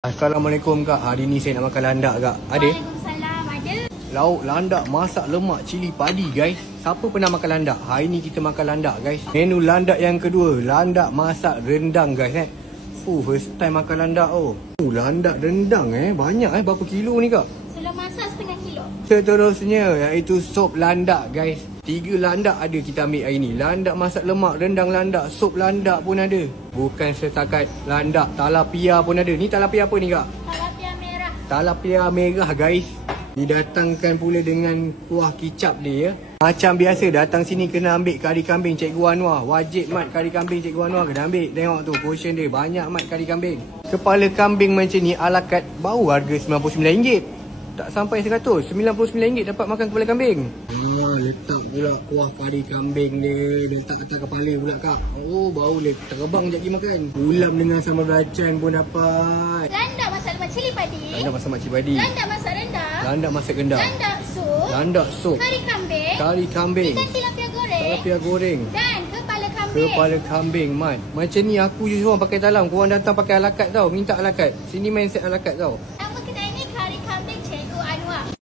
Assalamualaikum kak, hari ni saya nak makan landak kak. Ada? Waalaikumsalam, ada. Lauk landak masak lemak cili padi guys. Siapa pernah makan landak? Hari ni kita makan landak guys. Menu landak yang kedua, landak masak rendang guys first time makan landak landak rendang banyak berapa kilo ni kak? Sebelum masak setengah kilo. Seterusnya iaitu sop landak guys. 3 landak ada kita ambil hari ni. Landak masak lemak, rendang landak, sop landak pun ada. Bukan setakat landak, talapia pun ada. Ni talapia apa ni kak? Talapia merah. Talapia merah guys. Didatangkan pula dengan kuah kicap dia ya. Macam biasa datang sini kena ambil kari kambing Cikgu Anwar. Wajib mat kari kambing Cikgu Anwar kena ambil. Tengok tu portion dia banyak mat kari kambing. Kepala kambing macam ni ala kad baru harga RM99. Tak sampai 100, RM99 dapat makan kepala kambing. Letak pula kuah kari kambing dia. Letak atas kepala pula kak. Baru terbang je pergi makan. Ulam dengan sambal belacan pun dapat. Landak masak lemak cili padi. Landak masak lemak cili padi. Landak masak rendang. Landak masak rendang. Landak sup. Landak sup. Kari kambing. Kari kambing. Ikan tilapia goreng. Tilapia goreng. Dan kepala kambing. Kepala kambing mat. Macam ni aku je seorang pakai talam. Korang datang pakai ala kad tau. Minta ala kad. Sini main set ala kad tau.